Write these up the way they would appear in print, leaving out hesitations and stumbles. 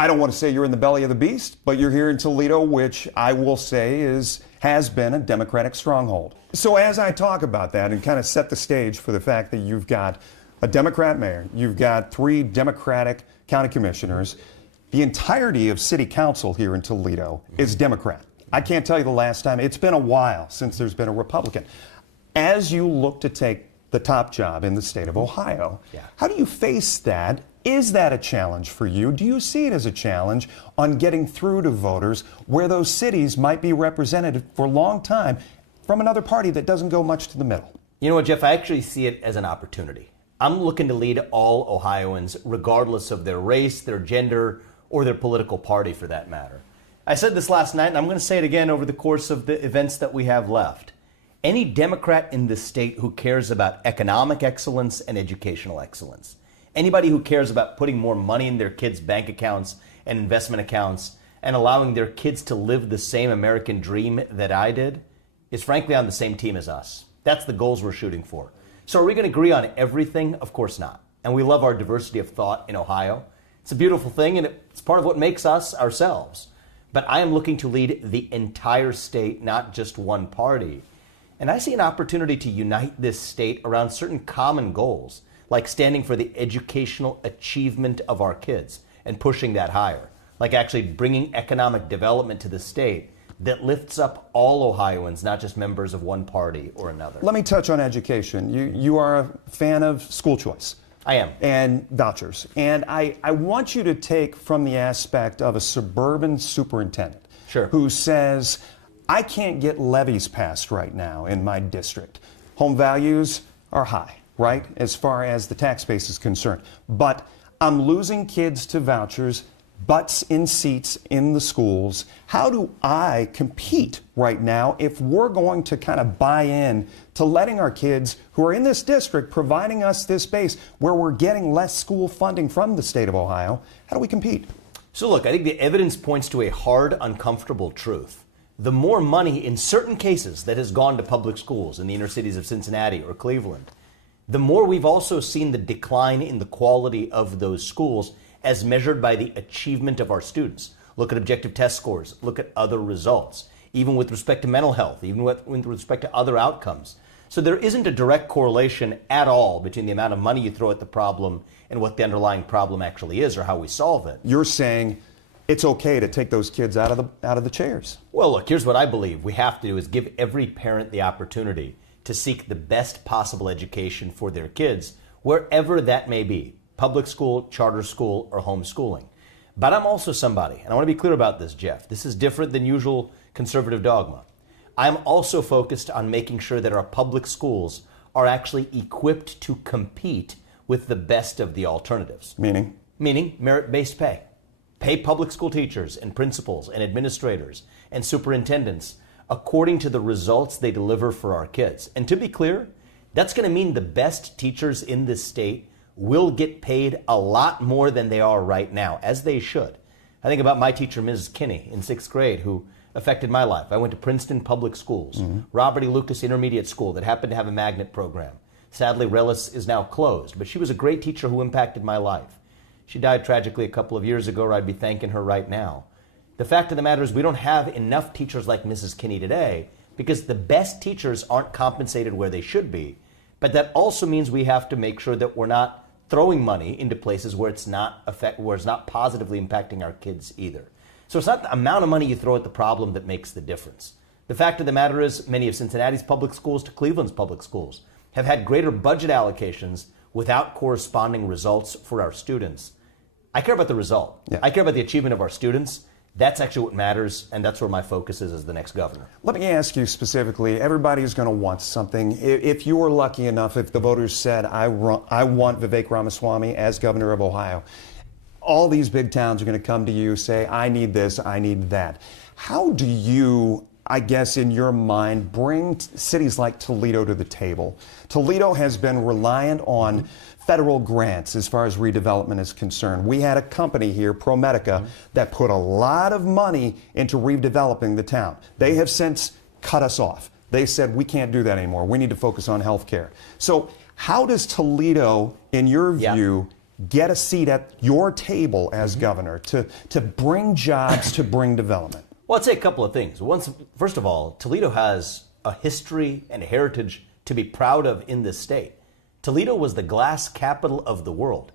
I don't want to say you're in the belly of the beast, but you're here in Toledo, which I will say has been a Democratic stronghold. So as I talk about that and kind of set the stage for the fact that you've got a Democrat mayor, you've got 3 Democratic county commissioners, the entirety of city council here in Toledo is Democrat. I can't tell you the last time. It's been a while since there's been a Republican. As you look to take the top job in the state of Ohio, how do you face that? Is that a challenge for you? Do you see it as a challenge on getting through to voters where those cities might be represented for a long time from another party that doesn't go much to the middle? You know what, Jeff? I actually see it as an opportunity. I'm looking to lead all Ohioans, regardless of their race, their gender, or their political party for that matter. I said this last night, and I'm going to say it again over the course of the events that we have left. Any Democrat in this state who cares about economic excellence and educational excellence, anybody who cares about putting more money in their kids' bank accounts and investment accounts and allowing their kids to live the same American dream that I did, is frankly on the same team as us. That's the goals we're shooting for. So are we going to agree on everything? Of course not. And we love our diversity of thought in Ohio. It's a beautiful thing, and it's part of what makes us ourselves. But I am looking to lead the entire state, not just one party. And I see an opportunity to unite this state around certain common goals, like standing for the educational achievement of our kids and pushing that higher, like actually bringing economic development to the state that lifts up all Ohioans, not just members of one party or another. Let me touch on education. You are a fan of school choice. I am. And vouchers. And I want you to take from the aspect of a suburban superintendent who says, I can't get levies passed right now in my district. Home values are high, right, as far as the tax base is concerned. But I'm losing kids to vouchers, butts in seats in the schools. How do I compete right now if we're going to kind of buy in to letting our kids who are in this district providing us this base where we're getting less school funding from the state of Ohio? How do we compete? So look, I think the evidence points to a hard, uncomfortable truth. The more money in certain cases that has gone to public schools in the inner cities of Cincinnati or Cleveland, the more we've also seen the decline in the quality of those schools as measured by the achievement of our students. Look at objective test scores, look at other results, even with respect to mental health, even with respect to other outcomes. So there isn't a direct correlation at all between the amount of money you throw at the problem and what the underlying problem actually is or how we solve it. You're saying it's okay to take those kids out of the chairs. Well, look, here's what I believe we have to do is give every parent the opportunity to seek the best possible education for their kids, wherever that may be. Public school, charter school, or homeschooling. But I'm also somebody, and I want to be clear about this, Jeff. This is different than usual conservative dogma. I'm also focused on making sure that our public schools are actually equipped to compete with the best of the alternatives. Meaning? Meaning merit-based pay. Pay public school teachers and principals and administrators and superintendents according to the results they deliver for our kids. And to be clear, that's going to mean the best teachers in this state will get paid a lot more than they are right now, as they should. I think about my teacher, Mrs. Kinney, in 6th grade, who affected my life. I went to Princeton Public Schools, Robert E. Lucas Intermediate School that happened to have a magnet program. Sadly, Rellis is now closed, but she was a great teacher who impacted my life. She died tragically a couple of years ago, or I'd be thanking her right now. The fact of the matter is we don't have enough teachers like Mrs. Kinney today because the best teachers aren't compensated where they should be. But that also means we have to make sure that we're not throwing money into places where it's not positively impacting our kids either. So it's not the amount of money you throw at the problem that makes the difference. The fact of the matter is many of Cincinnati's public schools to Cleveland's public schools have had greater budget allocations without corresponding results for our students. I care about the result. Yeah. I care about the achievement of our students. That's actually what matters, and that's where my focus is as the next governor. Let me ask you specifically, everybody's going to want something. If you were lucky enough, if the voters said, I want Vivek Ramaswamy as governor of Ohio, all these big towns are going to come to you, say, I need this, I need that. How do you, I guess, in your mind, bring cities like Toledo to the table? Toledo has been reliant on federal grants as far as redevelopment is concerned. We had a company here, ProMedica, that put a lot of money into redeveloping the town. They have since cut us off. They said, we can't do that anymore. We need to focus on health care. So how does Toledo, in your view, get a seat at your table as governor to bring jobs, to bring development? Well, I'd say a couple of things. First of all, Toledo has a history and a heritage to be proud of in this state. Toledo was the glass capital of the world.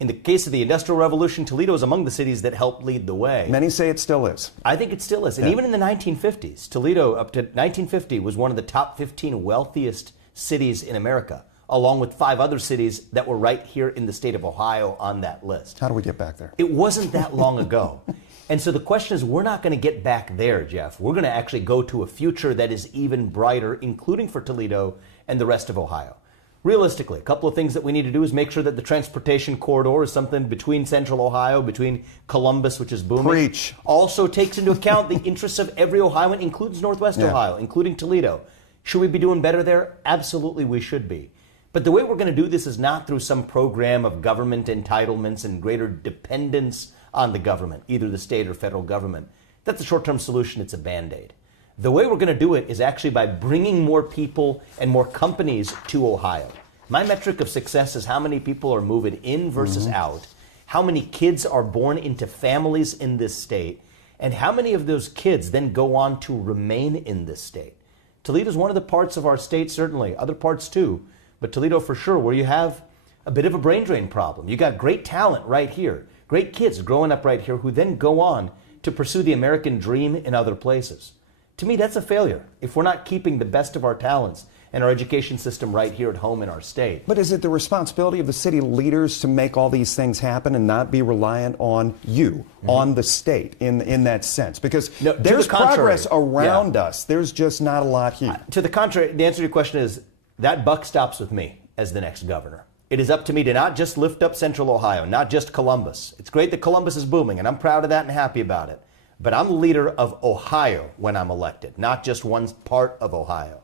In the case of the Industrial Revolution, Toledo is among the cities that helped lead the way. Many say it still is. I think it still is. And even in the 1950s, Toledo, up to 1950, was one of the top 15 wealthiest cities in America, along with 5 other cities that were right here in the state of Ohio on that list. How do we get back there? It wasn't that long ago. And so the question is, we're not going to get back there, Jeff. We're going to actually go to a future that is even brighter, including for Toledo and the rest of Ohio. Realistically, a couple of things that we need to do is make sure that the transportation corridor is something between central Ohio, between Columbus, which is booming. Preach. Also takes into account the interests of every Ohioan, includes Northwest Ohio, including Toledo. Should we be doing better there? Absolutely, we should be. But the way we're going to do this is not through some program of government entitlements and greater dependence on the government, either the state or federal government. That's a short-term solution. It's a Band-Aid. The way we're going to do it is actually by bringing more people and more companies to Ohio. My metric of success is how many people are moving in versus out, how many kids are born into families in this state, and how many of those kids then go on to remain in this state. Toledo is one of the parts of our state, certainly, other parts too, but Toledo for sure, where you have a bit of a brain drain problem. You got great talent right here, great kids growing up right here who then go on to pursue the American dream in other places. To me, that's a failure if we're not keeping the best of our talents and our education system right here at home in our state. But is it the responsibility of the city leaders to make all these things happen and not be reliant on you, on the state in that sense? Because there's progress around us. There's just not a lot here. To the contrary, the answer to your question is that buck stops with me as the next governor. It is up to me to not just lift up Central Ohio, not just Columbus. It's great that Columbus is booming, and I'm proud of that and happy about it. But I'm the leader of Ohio when I'm elected, not just one part of Ohio.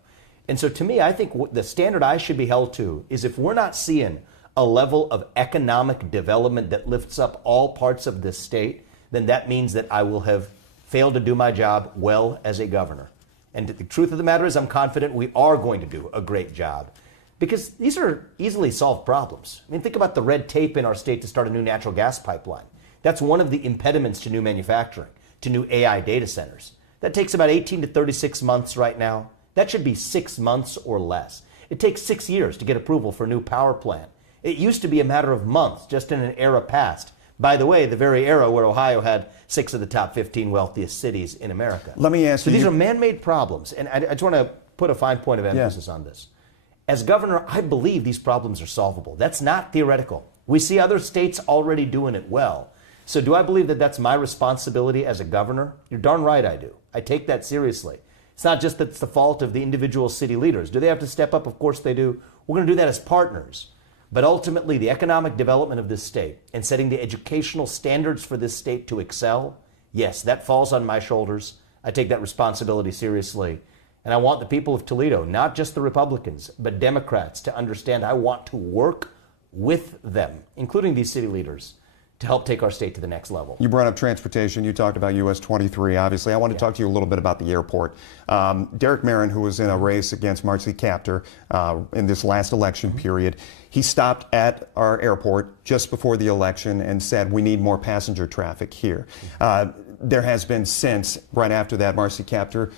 And so to me, I think the standard I should be held to is if we're not seeing a level of economic development that lifts up all parts of this state, then that means that I will have failed to do my job well as a governor. And the truth of the matter is I'm confident we are going to do a great job because these are easily solved problems. I mean, think about the red tape in our state to start a new natural gas pipeline. That's one of the impediments to new manufacturing, to new AI data centers. That takes about 18 to 36 months right now. That should be 6 months or less. It takes 6 years to get approval for a new power plant. It used to be a matter of months, just in an era past. By the way, the very era where Ohio had 6 of the top 15 wealthiest cities in America. Let me ask you. So these are man-made problems, and I just want to put a fine point of emphasis on this. As governor, I believe these problems are solvable. That's not theoretical. We see other states already doing it well. So do I believe that that's my responsibility as a governor? You're darn right I do. I take that seriously. It's not just that it's the fault of the individual city leaders. Do they have to step up? Of course they do. We're going to do that as partners. But ultimately, the economic development of this state and setting the educational standards for this state to excel, yes, that falls on my shoulders. I take that responsibility seriously. And I want the people of Toledo, not just the Republicans, but Democrats, to understand I want to work with them, including these city leaders, to help take our state to the next level. You brought up transportation. You talked about US 23, obviously. I want to talk to you a little bit about the airport. Derek Marin, who was in a race against Marcy Kaptur in this last election period, he stopped at our airport just before the election and said, we need more passenger traffic here. There has been since, right after that, Marcy Kaptur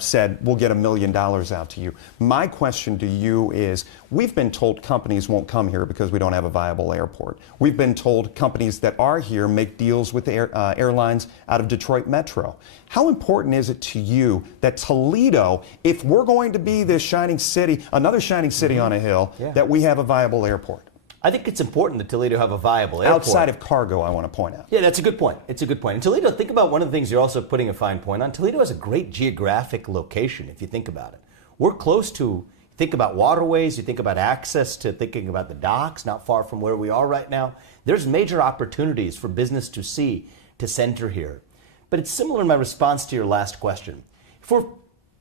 said, we'll get $1 million out to you. My question to you is, we've been told companies won't come here because we don't have a viable airport. We've been told companies that are here make deals with airlines out of Detroit Metro. How important is it to you that Toledo, if we're going to be this shining city, another shining city on a hill, that we have a viable airport? I think it's important that Toledo have a viable airport. Outside of cargo, I want to point out. Yeah, that's a good point. It's a good point. And Toledo, think about one of the things you're also putting a fine point on. Toledo has a great geographic location, if you think about it. We're close to, think about waterways, you think about access to thinking about the docks, not far from where we are right now. There's major opportunities for business to see, to center here. But it's similar in my response to your last question. If we're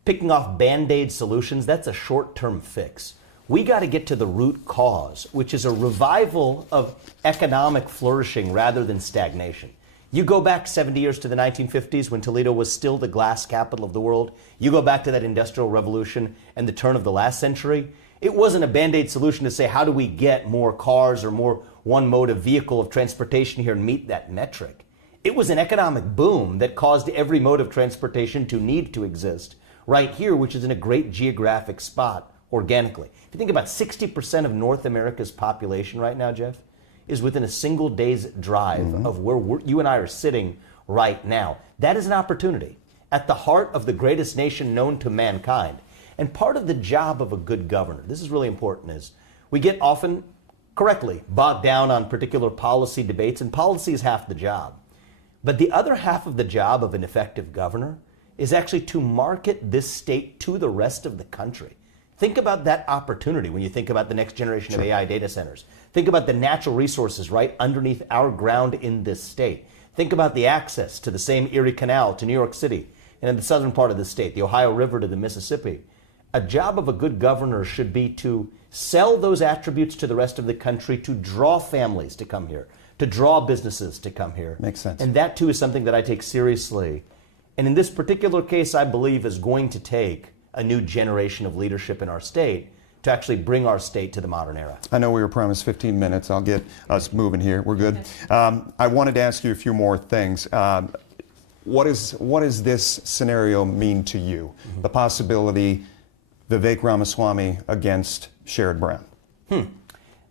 picking off Band-Aid solutions, that's a short-term fix. We got to get to the root cause, which is a revival of economic flourishing rather than stagnation. You go back 70 years to the 1950s when Toledo was still the glass capital of the world. You go back to that Industrial Revolution and the turn of the last century. It wasn't a Band-Aid solution to say, how do we get more cars or more one mode of vehicle of transportation here and meet that metric. It was an economic boom that caused every mode of transportation to need to exist right here, which is in a great geographic spot organically. If you think about 60% of North America's population right now, Jeff, is within a single day's drive of where you and I are sitting right now. That is an opportunity at the heart of the greatest nation known to mankind. And part of the job of a good governor, this is really important, is we get often, correctly, bogged down on particular policy debates, and policy is half the job. But the other half of the job of an effective governor is actually to market this state to the rest of the country. Think about that opportunity when you think about the next generation of AI data centers. Think about the natural resources right underneath our ground in this state. Think about the access to the same Erie Canal to New York City and in the southern part of the state, the Ohio River to the Mississippi. A job of a good governor should be to sell those attributes to the rest of the country, to draw families to come here, to draw businesses to come here. Makes sense. And that too is something that I take seriously. And in this particular case, I believe is going to take a new generation of leadership in our state to actually bring our state to the modern era. I know we were promised 15 minutes. I'll get us moving here. We're good. I wanted to ask you a few more things. What does this scenario mean to you? The possibility Vivek Ramaswamy against Sherrod Brown?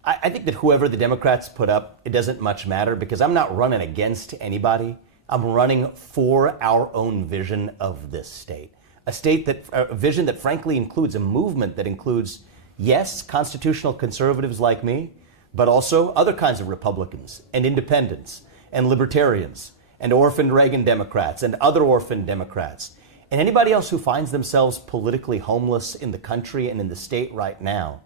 I think that whoever the Democrats put up, it doesn't much matter because I'm not running against anybody. I'm running for our own vision of this state. A vision that frankly includes a movement that includes, yes, constitutional conservatives like me, but also other kinds of Republicans and independents and libertarians and orphaned Reagan Democrats and other orphaned Democrats and anybody else who finds themselves politically homeless in the country and in the state right now.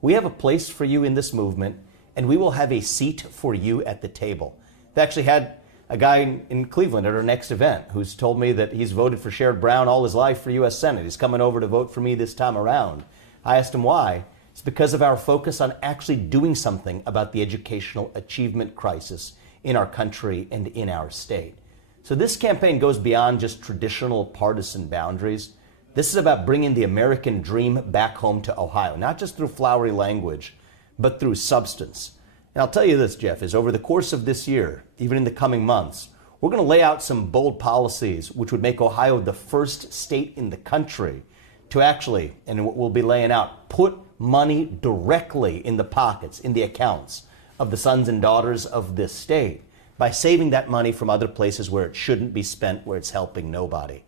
We have a place for you in this movement, and we will have a seat for you at the table. They actually had a guy in Cleveland at our next event who's told me that he's voted for Sherrod Brown all his life for U.S. Senate. He's coming over to vote for me this time around. I asked him why. It's because of our focus on actually doing something about the educational achievement crisis in our country and in our state. So this campaign goes beyond just traditional partisan boundaries. This is about bringing the American dream back home to Ohio, not just through flowery language, but through substance. And I'll tell you this, Jeff, is over the course of this year, even in the coming months, we're going to lay out some bold policies which would make Ohio the first state in the country to actually, and what we'll be laying out, put money directly in the pockets, in the accounts of the sons and daughters of this state by saving that money from other places where it shouldn't be spent, where it's helping nobody.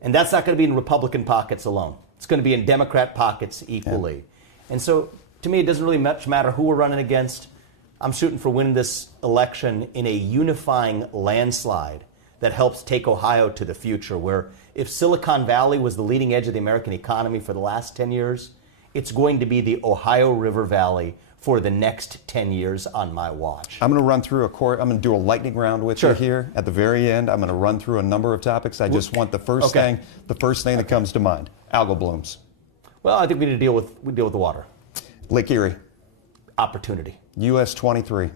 And that's not going to be in Republican pockets alone. It's going to be in Democrat pockets equally. Yeah. And so, to me, it doesn't really much matter who we're running against. I'm shooting for winning this election in a unifying landslide that helps take Ohio to the future, where if Silicon Valley was the leading edge of the American economy for the last 10 years, it's going to be the Ohio River Valley for the next 10 years on my watch. I'm going to run through I'm going to do a lightning round with you here at the very end. I'm going to run through a number of topics. I just want the first thing that comes to mind. Algal blooms. Well, I think we need to deal with the water. Lake Erie. Opportunity. US 23.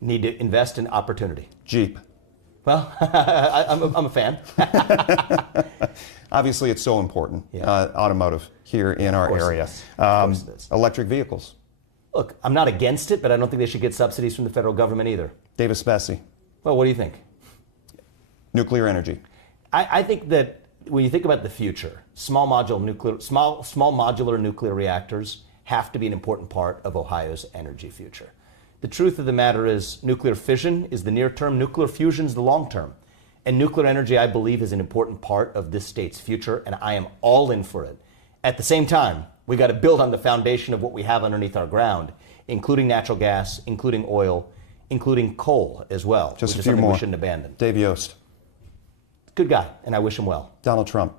Need to invest in opportunity. Jeep. Well, I'm a fan. Obviously, it's so important, automotive here in our area. Of course it is. Electric vehicles. Look, I'm not against it, but I don't think they should get subsidies from the federal government either. Davis Bessie. Well, what do you think? Nuclear energy. I think that when you think about the future, small modular nuclear reactors have to be an important part of Ohio's energy future. The truth of the matter is nuclear fission is the near term, nuclear fusion is the long term. And nuclear energy, I believe, is an important part of this state's future, and I am all in for it. At the same time, we got to build on the foundation of what we have underneath our ground, including natural gas, including oil, including coal as well. Just which a few is something more. we shouldn't abandon. Dave Yost. Good guy, and I wish him well. Donald Trump.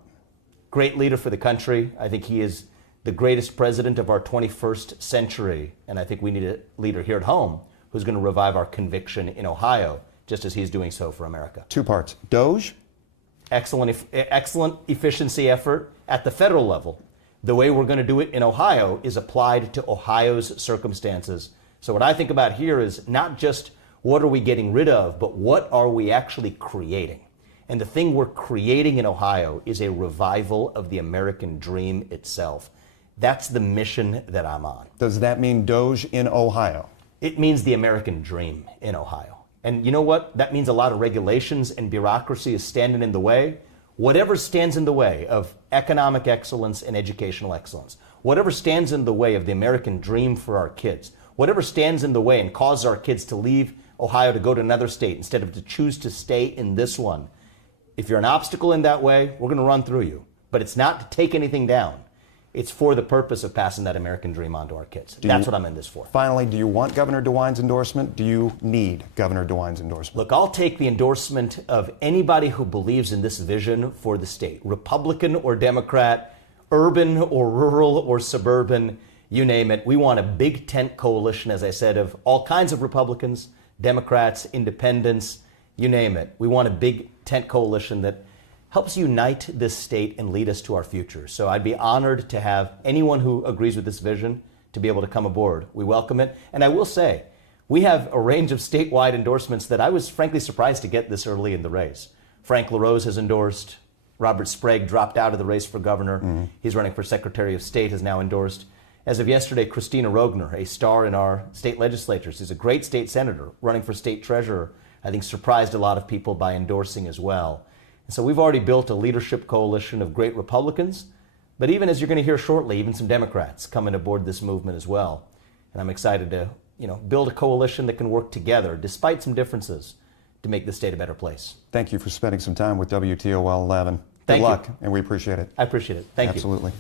Great leader for the country. I think he is the greatest president of our 21st century, and I think we need a leader here at home who's going to revive our conviction in Ohio, just as he's doing so for America. Two parts. Doge. Excellent efficiency effort at the federal level. The way we're going to do it in Ohio is applied to Ohio's circumstances. So what I think about here is not just what are we getting rid of, but what are we actually creating? And the thing we're creating in Ohio is a revival of the American dream itself. That's the mission that I'm on. Does that mean Doge in Ohio? It means the American dream in Ohio. And you know what? That means a lot of regulations and bureaucracy is standing in the way. Whatever stands in the way of economic excellence and educational excellence, whatever stands in the way of the American dream for our kids, whatever stands in the way and causes our kids to leave Ohio to go to another state instead of to choose to stay in this one, if you're an obstacle in that way, we're going to run through you. But it's not to take anything down. It's for the purpose of passing that American dream on to our kids. That's what I'm in this for. Finally, do you want Governor DeWine's endorsement? Do you need Governor DeWine's endorsement? Look, I'll take the endorsement of anybody who believes in this vision for the state, Republican or Democrat, urban or rural or suburban, you name it. We want a big tent coalition, as I said, of all kinds of Republicans, Democrats, independents, you name it. We want a big tent coalition that helps unite this state and lead us to our future. So I'd be honored to have anyone who agrees with this vision to be able to come aboard. We welcome it. And I will say, we have a range of statewide endorsements that I was frankly surprised to get this early in the race. Frank LaRose has endorsed. Robert Sprague dropped out of the race for governor. He's running for Secretary of State, has now endorsed. As of yesterday, Christina Rogner, a star in our state legislatures, is a great state senator running for state treasurer. I think surprised a lot of people by endorsing as well. So we've already built a leadership coalition of great Republicans, but even as you're going to hear shortly, even some Democrats coming aboard this movement as well. And I'm excited to, build a coalition that can work together, despite some differences, to make the state a better place. Thank you for spending some time with WTOL 11. Good luck, and we appreciate it. I appreciate it. Thank you. Absolutely.